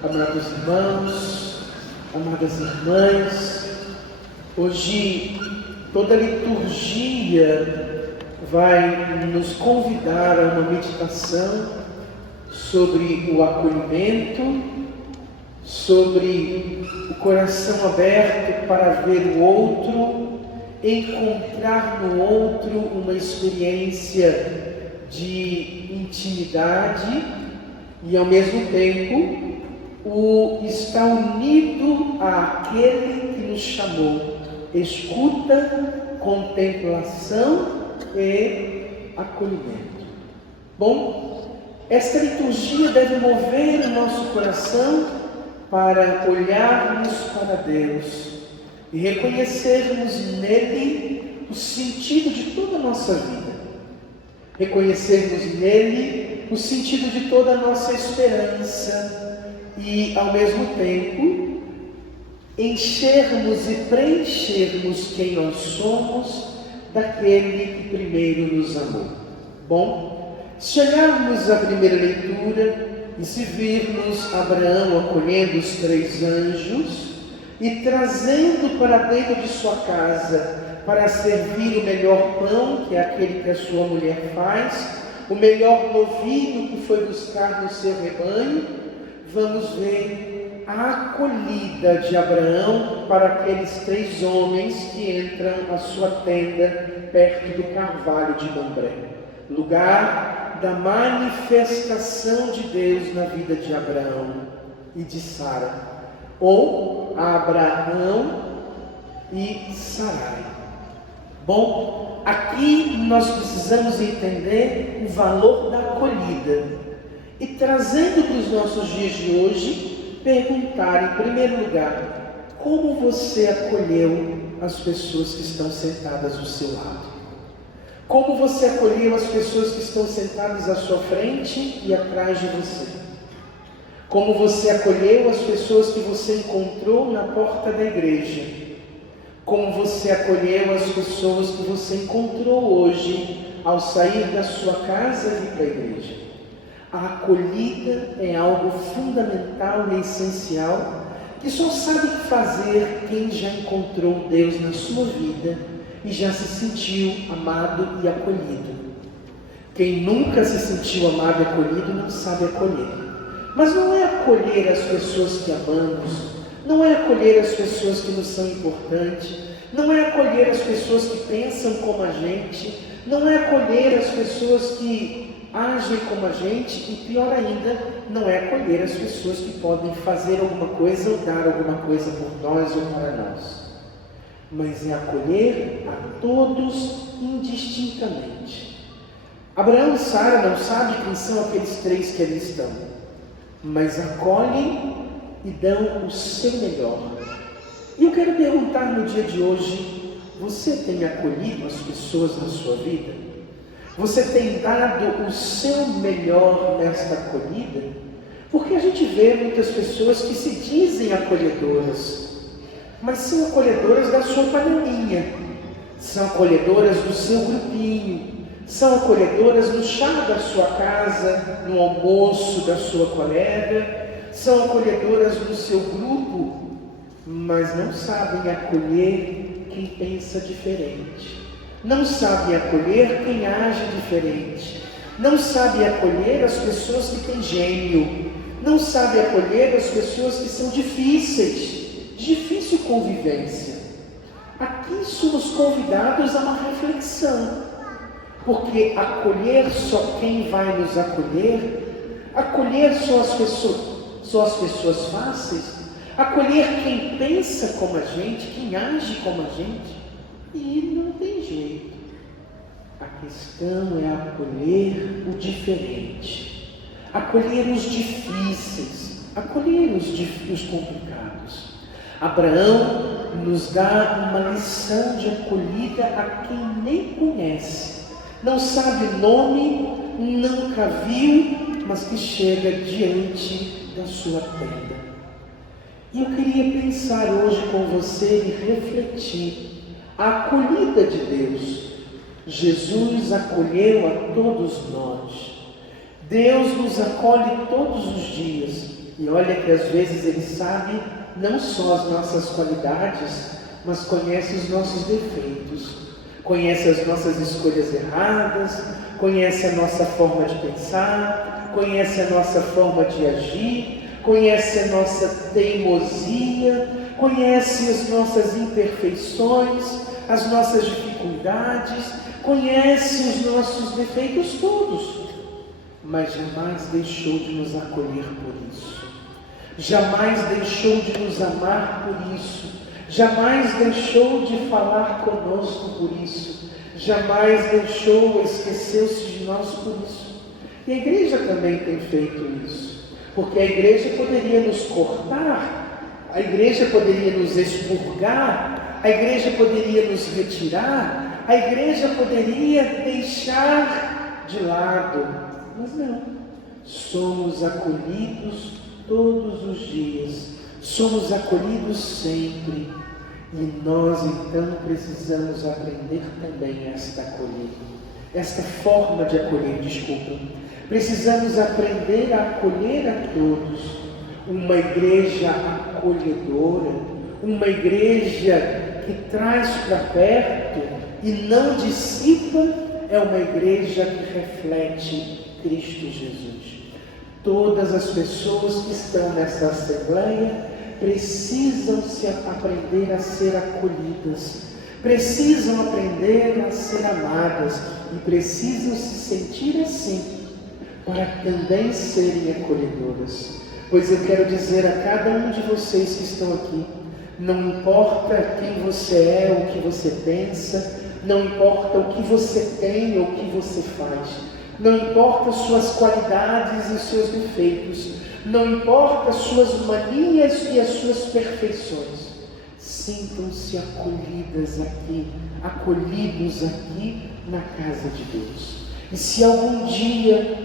Amados irmãos, amadas irmãs, hoje toda a liturgia vai nos convidar a uma meditação sobre o acolhimento, sobre o coração aberto para ver o outro, encontrar no outro uma experiência de intimidade e, ao mesmo tempo, o estar unido àquele que nos chamou. Escuta, contemplação e acolhimento. Bom, esta liturgia deve mover o nosso coração para olharmos para Deus e reconhecermos nele o sentido de toda a nossa vida. Reconhecermos nele o sentido de toda a nossa esperança e, ao mesmo tempo, enchermos e preenchermos quem nós somos daquele que primeiro nos amou. Bom, se olharmos a primeira leitura e se virmos Abraão acolhendo os 3 anjos e trazendo para dentro de sua casa para servir o melhor pão, que é aquele que a sua mulher faz, o melhor novilho que foi buscar no seu rebanho, vamos ver a acolhida de Abraão para aqueles 3 homens que entram à sua tenda perto do carvalho de Mambré, lugar da manifestação de Deus na vida de Abraão e de Sara, ou Abraão e Sarai. Bom, aqui nós precisamos entender o valor da acolhida e, trazendo para os nossos dias de hoje, perguntar em primeiro lugar: como você acolheu as pessoas que estão sentadas ao seu lado? Como você acolheu as pessoas que estão sentadas à sua frente e atrás de você? Como você acolheu as pessoas que você encontrou na porta da igreja? Como você acolheu as pessoas que você encontrou hoje ao sair da sua casa e ir para a igreja? A acolhida é algo fundamental e essencial que só sabe fazer quem já encontrou Deus na sua vida e já se sentiu amado e acolhido. Quem nunca se sentiu amado e acolhido não sabe acolher. Mas não é acolher as pessoas que amamos, não é acolher as pessoas que nos são importantes, não é acolher as pessoas que pensam como a gente, não é acolher as pessoas que agem como a gente, e pior ainda, não é acolher as pessoas que podem fazer alguma coisa ou dar alguma coisa por nós ou para nós, mas é acolher a todos indistintamente. Abraão e Sara não sabem quem são aqueles 3 que ali estão, mas acolhem e dão o seu melhor. E eu quero perguntar no dia de hoje: você tem acolhido as pessoas na sua vida? Você tem dado o seu melhor nesta acolhida? Porque a gente vê muitas pessoas que se dizem acolhedoras, mas são acolhedoras da sua panelinha, são acolhedoras do seu grupinho, são acolhedoras no chá da sua casa, no almoço da sua colega, são acolhedoras no seu grupo, mas não sabem acolher quem pensa diferente. Não sabe acolher quem age diferente, não sabe acolher as pessoas que têm gênio, não sabe acolher as pessoas que são difíceis, de difícil convivência. Aqui somos convidados a uma reflexão, porque acolher só quem vai nos acolher só as pessoas fáceis, acolher quem pensa como a gente, quem age como a gente, e não tem jeito. A questão é acolher o diferente, acolher os difíceis, acolher os complicados. Abraão nos dá uma lição de acolhida a quem nem conhece, não sabe o nome, nunca viu, mas que chega diante da sua tenda. E eu queria pensar hoje com você e refletir a acolhida de Deus. Jesus acolheu a todos nós. Deus nos acolhe todos os dias e E olha que às vezes Ele sabe não só as nossas qualidades, mas conhece os nossos defeitos, conhece as nossas escolhas erradas, conhece a nossa forma de pensar, conhece a nossa forma de agir, conhece a nossa teimosia, conhece as nossas imperfeições, as nossas dificuldades, conhece os nossos defeitos todos, mas jamais deixou de nos acolher por isso, jamais deixou de nos amar por isso, jamais deixou de falar conosco por isso, jamais deixou ou esqueceu-se de nós por isso. E a igreja também tem feito isso, porque a igreja poderia nos cortar, a igreja poderia nos expurgar, a igreja poderia nos retirar, a igreja poderia deixar de lado, mas não, somos acolhidos todos os dias, somos acolhidos sempre, e nós então precisamos aprender também esta forma de acolher, precisamos aprender a acolher a todos, uma igreja acolhedora, uma igreja que traz para perto e não dissipa, é uma igreja que reflete Cristo Jesus. Todas as pessoas que estão nessa assembleia precisam aprender a ser acolhidas, precisam aprender a ser amadas e precisam se sentir assim, para também serem acolhedoras. Pois eu quero dizer a cada um de vocês que estão aqui, não importa quem você é, o que você pensa, não importa o que você tem ou o que você faz, não importa suas qualidades e seus defeitos, não importa as suas manias e as suas perfeições, sintam-se acolhidos aqui na casa de Deus. E se algum dia,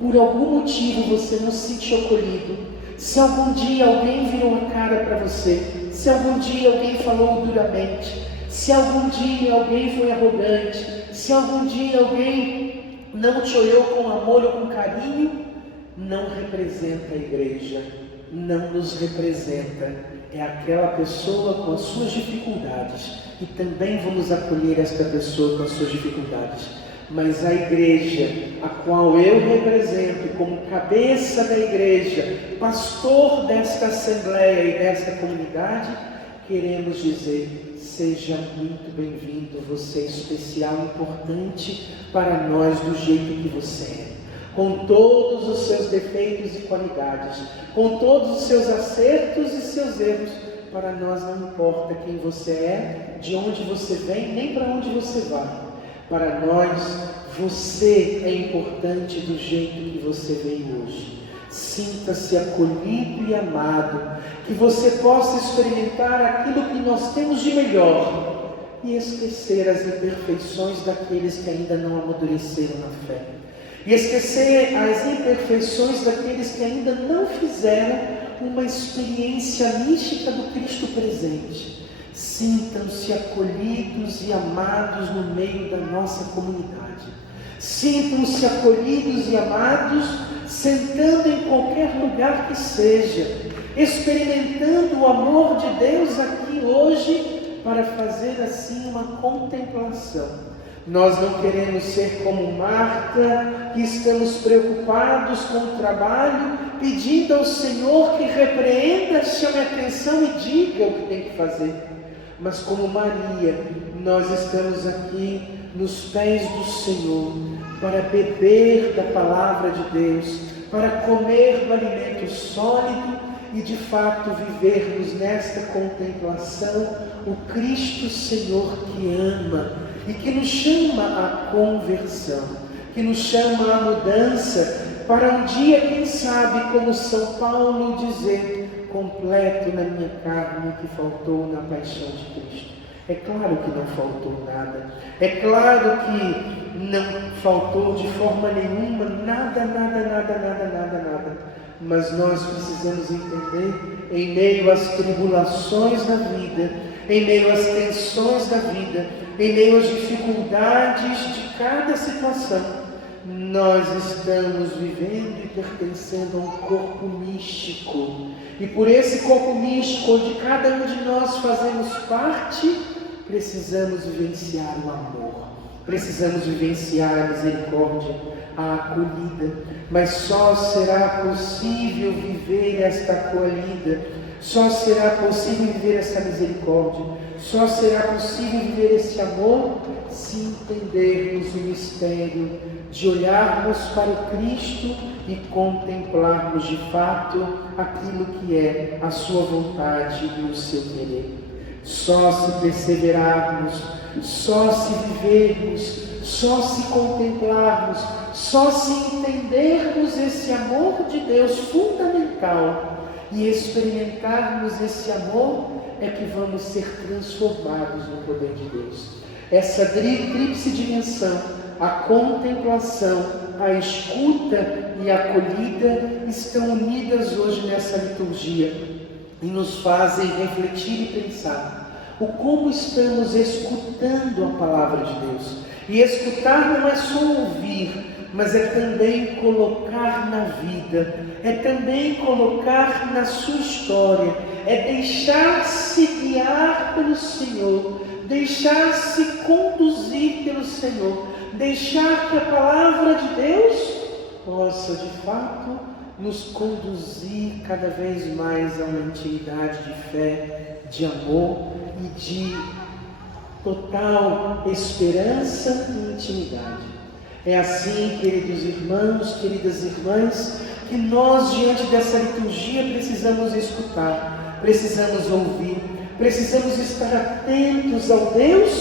por algum motivo, você não se sentiu acolhido, se algum dia alguém virou a cara para você, se algum dia alguém falou duramente, se algum dia alguém foi arrogante, se algum dia alguém não te olhou com amor ou com carinho, não representa a igreja, não nos representa, é aquela pessoa com as suas dificuldades, e também vamos acolher esta pessoa com as suas dificuldades, mas a igreja, a qual eu represento como cabeça da igreja, pastor desta assembleia e desta comunidade, queremos dizer, seja muito bem-vindo, você é especial, importante para nós do jeito que você é, com todos os seus defeitos e qualidades, com todos os seus acertos e seus erros. Para nós não importa quem você é, de onde você vem, nem para onde você vai. Para nós, você é importante do jeito que você veio hoje. Sinta-se acolhido e amado, que você possa experimentar aquilo que nós temos de melhor e esquecer as imperfeições daqueles que ainda não amadureceram na fé. E esquecer as imperfeições daqueles que ainda não fizeram uma experiência mística do Cristo presente. Sintam-se acolhidos e amados no meio da nossa comunidade. Sintam-se acolhidos e amados sentando em qualquer lugar que seja, experimentando o amor de Deus aqui hoje, para fazer assim uma contemplação. Nós não queremos ser como Marta, que estamos preocupados com o trabalho, pedindo ao Senhor que repreenda, chame a atenção e diga o que tem que fazer. Mas como Maria, nós estamos aqui nos pés do Senhor, para beber da palavra de Deus, para comer do alimento sólido e de fato vivermos nesta contemplação o Cristo Senhor que ama e que nos chama à conversão, que nos chama à mudança, para um dia, quem sabe, como São Paulo dizer, completo na minha carne o que faltou na paixão de Cristo. É claro que não faltou nada, é claro que não faltou de forma nenhuma, nada, mas nós precisamos entender, em meio às tribulações da vida, em meio às tensões da vida, em meio às dificuldades de cada situação, nós estamos vivendo e pertencendo a um corpo místico. E por esse corpo místico, onde cada um de nós fazemos parte, precisamos vivenciar o amor, precisamos vivenciar a misericórdia, a acolhida. Mas só será possível viver esta acolhida, só será possível viver esta misericórdia, só será possível viver esse amor se entendermos o mistério de olharmos para o Cristo e contemplarmos de fato aquilo que é a sua vontade e o seu querer. Só se perseverarmos, só se vivermos, só se contemplarmos, só se entendermos esse amor de Deus fundamental e experimentarmos esse amor, é que vamos ser transformados no poder de Deus. Essa tríplice dimensão, a contemplação, a escuta e a acolhida, estão unidas hoje nessa liturgia e nos fazem refletir e pensar o como estamos escutando a palavra de Deus. E escutar não é só ouvir, mas é também colocar na vida, é também colocar na sua história, é deixar-se guiar pelo Senhor, deixar-se conduzir pelo Senhor, deixar que a palavra de Deus possa de fato nos conduzir cada vez mais a uma intimidade de fé, de amor e de total esperança e intimidade. É assim, queridos irmãos, queridas irmãs, que nós diante dessa liturgia precisamos escutar, precisamos ouvir, precisamos estar atentos ao Deus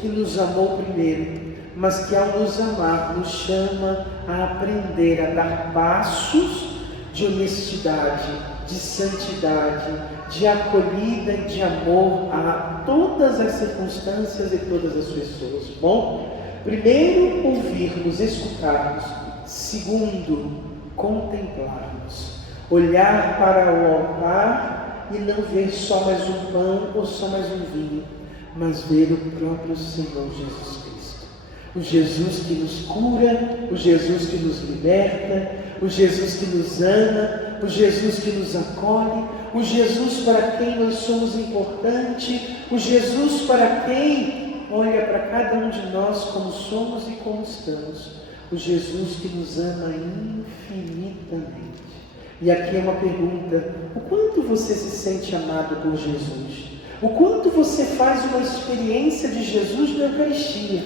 que nos amou primeiro, mas que ao nos amar nos chama a aprender a dar passos de honestidade, de santidade, de acolhida e de amor a todas as circunstâncias e todas as pessoas. Bom, primeiro, ouvirmos, escutarmos. Segundo, contemplarmos. Olhar para o altar e não ver só mais um pão ou só mais um vinho, mas ver o próprio Senhor Jesus Cristo. O Jesus que nos cura, o Jesus que nos liberta, o Jesus que nos ama, o Jesus que nos acolhe, o Jesus para quem nós somos importantes, o Jesus para quem olha para cada um de nós como somos e como estamos, o Jesus que nos ama infinitamente. E aqui é uma pergunta: o quanto você se sente amado por Jesus? O quanto você faz uma experiência de Jesus na Eucaristia?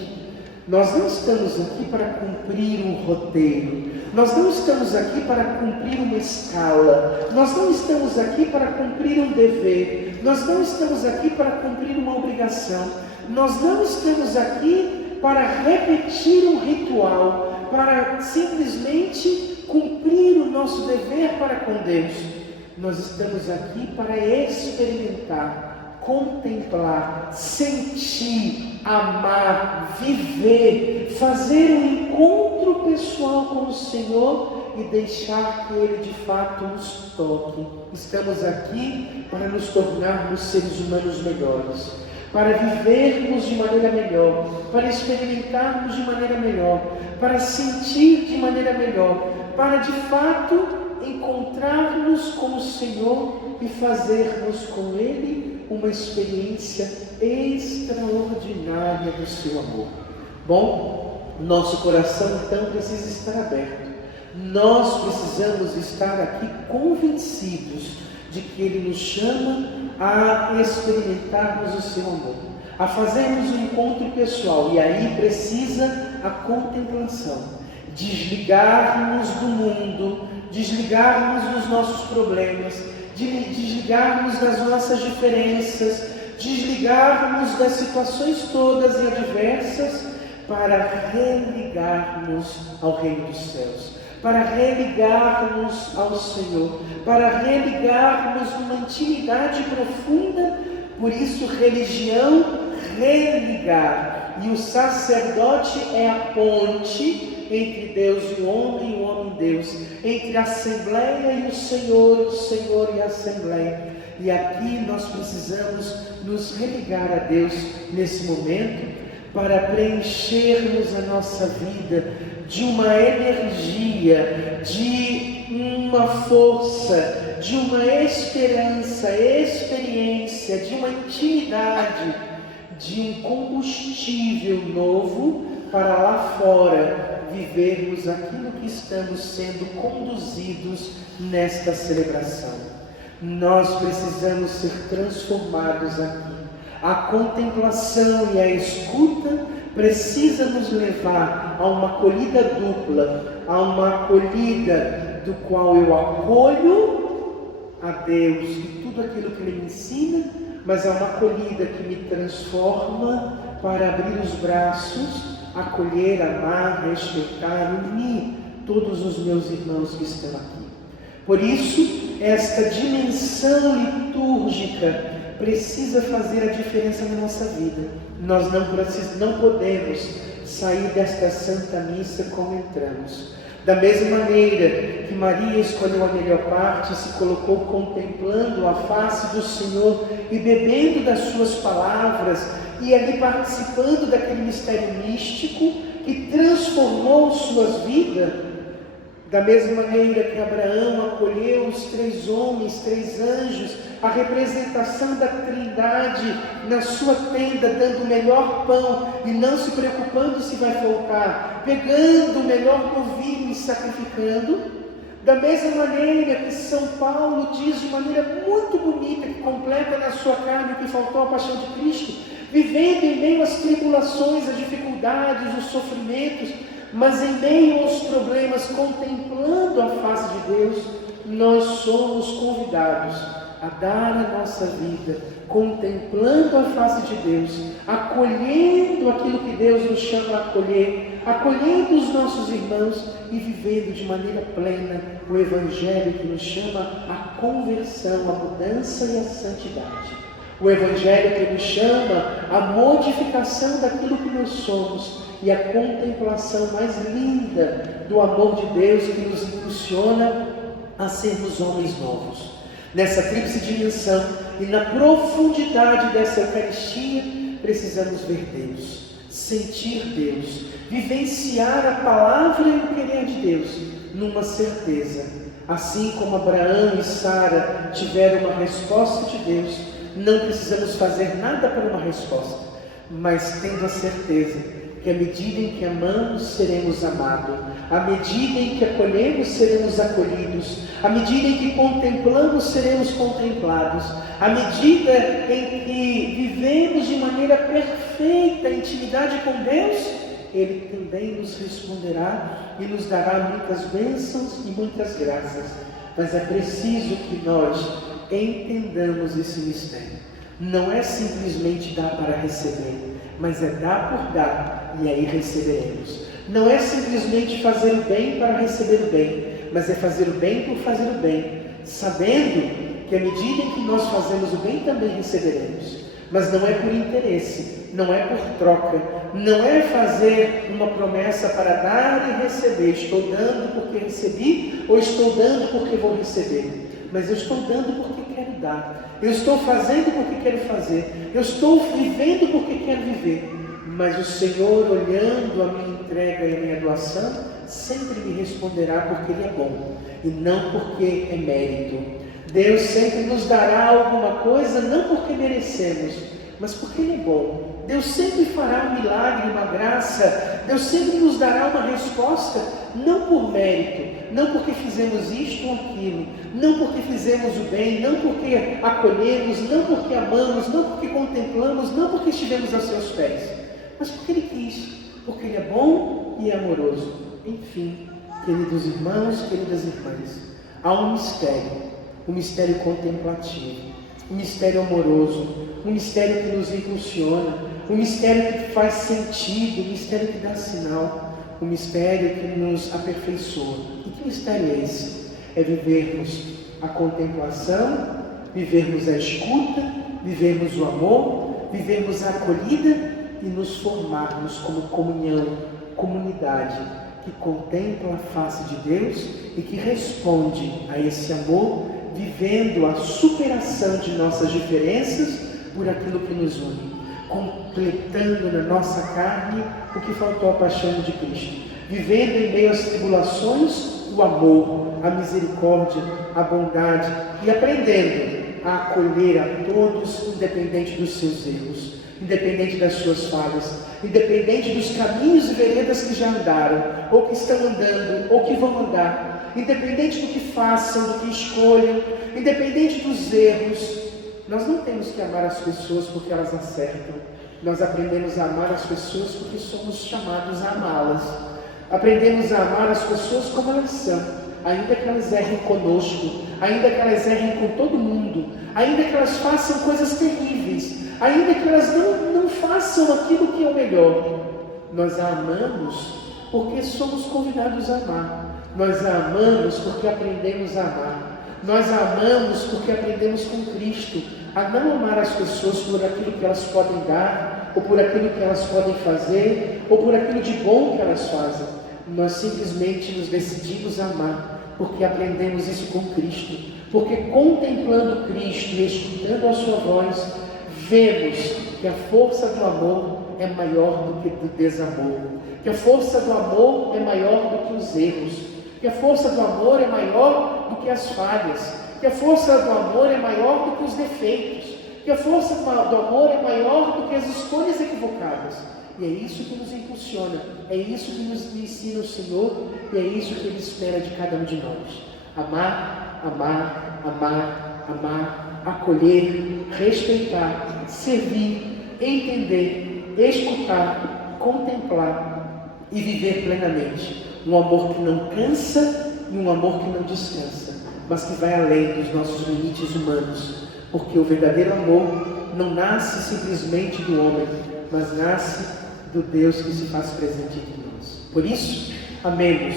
Nós não estamos aqui para cumprir um roteiro, nós não estamos aqui para cumprir uma escala, nós não estamos aqui para cumprir um dever, nós não estamos aqui para cumprir uma obrigação, nós não estamos aqui para repetir um ritual, para simplesmente cumprir o nosso dever para com Deus. Nós estamos aqui para experimentar, contemplar, sentir, amar, viver, fazer um encontro pessoal com o Senhor e deixar que Ele de fato nos toque. Estamos aqui para nos tornarmos seres humanos melhores, para vivermos de maneira melhor, para experimentarmos de maneira melhor, para sentir de maneira melhor, para de fato encontrarmos com o Senhor e fazermos com Ele uma experiência extraordinária do seu amor. Bom, nosso coração então precisa estar aberto. Nós precisamos estar aqui convencidos de que Ele nos chama a experimentarmos o seu amor, a fazermos um encontro pessoal, e aí precisa a contemplação, desligarmos do mundo, desligarmos dos nossos problemas, desligarmos das nossas diferenças, desligarmos das situações todas e adversas para religarmos ao Reino dos Céus, para religarmos ao Senhor, para religarmos numa intimidade profunda. Por isso, religião, religar. E o sacerdote é a ponte entre Deus e o homem e Deus, entre a Assembleia e o Senhor e a Assembleia. E aqui nós precisamos nos religar a Deus nesse momento, para preenchermos a nossa vida de uma energia, de uma força, de uma esperança, experiência, de uma intimidade, de um combustível novo para lá fora vivermos aquilo que estamos sendo conduzidos nesta celebração. Nós precisamos ser transformados aqui. A contemplação e a escuta precisa nos levar a uma acolhida dupla, a uma acolhida do qual eu acolho a Deus e tudo aquilo que Ele me ensina, mas é uma acolhida que me transforma para abrir os braços, acolher, amar, respeitar, unir todos os meus irmãos que estão aqui. Por isso, esta dimensão litúrgica precisa fazer a diferença na nossa vida. Nós não podemos sair desta Santa Missa como entramos. Da mesma maneira que Maria escolheu a melhor parte, se colocou contemplando a face do Senhor e bebendo das suas palavras, e ali participando daquele mistério místico que transformou suas vidas. Da mesma maneira que Abraão acolheu os 3 homens, 3 anjos, a representação da Trindade na sua tenda, dando o melhor pão e não se preocupando se vai faltar, pegando o melhor novilho e sacrificando. Da mesma maneira que São Paulo diz de maneira muito bonita, que completa na sua carne o que faltou à paixão de Cristo, vivendo em meio às tribulações, às dificuldades, os sofrimentos, mas em meio aos problemas, contemplando a face de Deus, nós somos convidados a dar a nossa vida, contemplando a face de Deus, acolhendo aquilo que Deus nos chama a acolher, acolhendo os nossos irmãos e vivendo de maneira plena o Evangelho que nos chama à conversão, à mudança e à santidade. O Evangelho que nos chama à modificação daquilo que nós somos e a contemplação mais linda do amor de Deus que nos impulsiona a sermos homens novos. Nessa tríplice dimensão e na profundidade dessa Eucaristia, precisamos ver Deus, sentir Deus, vivenciar a palavra e o querer de Deus, numa certeza. Assim como Abraão e Sara tiveram uma resposta de Deus, não precisamos fazer nada para uma resposta, mas tendo a certeza que à medida em que amamos, seremos amados, à medida em que acolhemos, seremos acolhidos, à medida em que contemplamos, seremos contemplados, à medida em que vivemos de maneira perfeita a intimidade com Deus, Ele também nos responderá e nos dará muitas bênçãos e muitas graças. Mas é preciso que nós entendamos esse mistério. Não é simplesmente dar para receber, mas é dar por dar, e aí receberemos. Não é simplesmente fazer o bem para receber o bem, mas é fazer o bem por fazer o bem, sabendo que à medida em que nós fazemos o bem também receberemos. Mas não é por interesse, não é por troca, não é fazer uma promessa para dar e receber. Estou dando porque recebi, ou estou dando porque vou receber. Mas eu estou dando porque quero dar, eu estou fazendo porque quero fazer, eu estou vivendo porque quero viver. Mas o Senhor, olhando a minha entrega e a minha doação, sempre me responderá porque Ele é bom, e não porque é mérito. Deus sempre nos dará alguma coisa, não porque merecemos, mas porque Ele é bom. Deus sempre fará um milagre, uma graça. Deus sempre nos dará uma resposta, não por mérito, não porque fizemos isto ou aquilo, não porque fizemos o bem, não porque acolhemos, não porque amamos, não porque contemplamos, não porque estivemos aos seus pés, mas porque Ele quis, porque Ele é bom e é amoroso. Enfim, queridos irmãos, queridas irmãs, há um mistério contemplativo, um mistério amoroso, um mistério que nos impulsiona, um mistério que faz sentido, um mistério que dá sinal, um mistério que nos aperfeiçoa. E que mistério é esse? É vivermos a contemplação, vivermos a escuta, vivermos o amor, vivermos a acolhida e nos formarmos como comunhão, comunidade que contempla a face de Deus e que responde a esse amor, vivendo a superação de nossas diferenças por aquilo que nos une, completando na nossa carne o que faltou à paixão de Cristo, vivendo em meio às tribulações o amor, a misericórdia, a bondade e aprendendo a acolher a todos, independente dos seus erros, independente das suas falhas, independente dos caminhos e veredas que já andaram, ou que estão andando, ou que vão andar, independente do que façam, do que escolham, independente dos erros. Nós não temos que amar as pessoas porque elas acertam. Nós aprendemos a amar as pessoas porque somos chamados a amá-las. Aprendemos a amar as pessoas como elas são, ainda que elas errem conosco, ainda que elas errem com todo mundo, ainda que elas façam coisas terríveis, ainda que elas não façam aquilo que é o melhor. Nós a amamos porque somos convidados a amar. Nós a amamos porque aprendemos a amar. Nós a amamos porque aprendemos com Cristo a não amar as pessoas por aquilo que elas podem dar, ou por aquilo que elas podem fazer, ou por aquilo de bom que elas fazem. Nós simplesmente nos decidimos a amar porque aprendemos isso com Cristo, porque contemplando Cristo e escutando a sua voz, vemos que a força do amor é maior do que do desamor, que a força do amor é maior do que os erros, que a força do amor é maior do que as falhas, que a força do amor é maior do que os defeitos, que a força do amor é maior do que as escolhas equivocadas. E é isso que nos impulsiona, é isso que nos ensina o Senhor, e é isso que Ele espera de cada um de nós. Amar, amar, amar, amar, acolher, respeitar, servir, entender, escutar, contemplar e viver plenamente. Um amor que não cansa e um amor que não descansa, mas que vai além dos nossos limites humanos, porque o verdadeiro amor não nasce simplesmente do homem, mas nasce do Deus que se faz presente entre nós. Por isso, amemos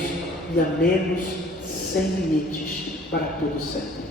e amemos sem limites para todo sempre.